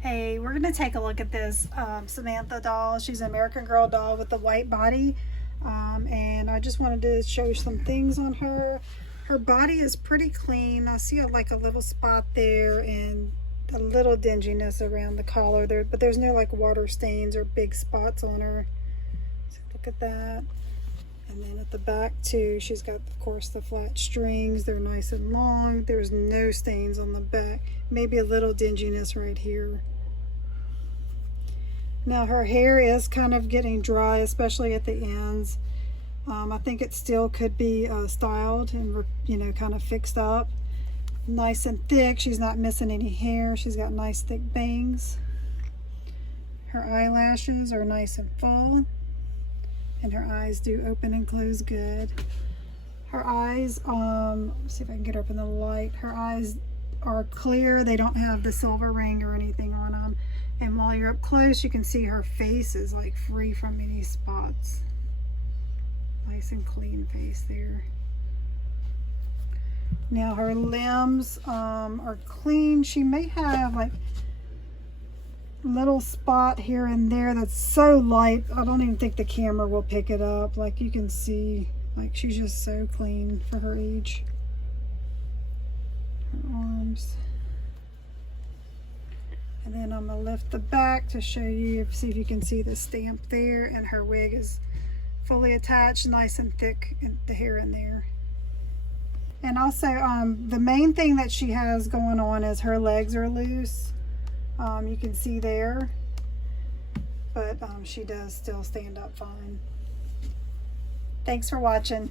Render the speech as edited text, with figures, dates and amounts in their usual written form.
Hey, we're gonna take a look at this Samantha doll. She's an American Girl doll with the white body. And I just wanted to show you some things on her. Her body is pretty clean. I see like a little spot there and a little dinginess around the collar there, but there's no like water stains or big spots on her. So look at that. And then at the back too, she's got, of course, the flat strings. They're nice and long. There's no stains on the back. Maybe a little dinginess right here. Now her hair is kind of getting dry, especially at the ends. I think it still could be styled and, kind of fixed up. Nice and thick. She's not missing any hair. She's got nice thick bangs. Her eyelashes are nice and full. And her eyes do open and close good. Her eyes, let's see if I can get her up in the light. Her eyes are clear. They don't have the silver ring or anything on them. And while you're up close, you can see her face is like free from any spots. Nice and clean face there. Now her limbs are clean. She may have like little spot here and there that's so light I don't even think the camera will pick it up. Like you can see, like she's just so clean for her age. Her arms. And then I'm gonna lift the back to show you, see if you can see the stamp there, and her wig is fully attached, nice and thick, and the hair in there. And also the main thing that she has going on is her legs are loose. You can see there, but she does still stand up fine. Thanks for watching.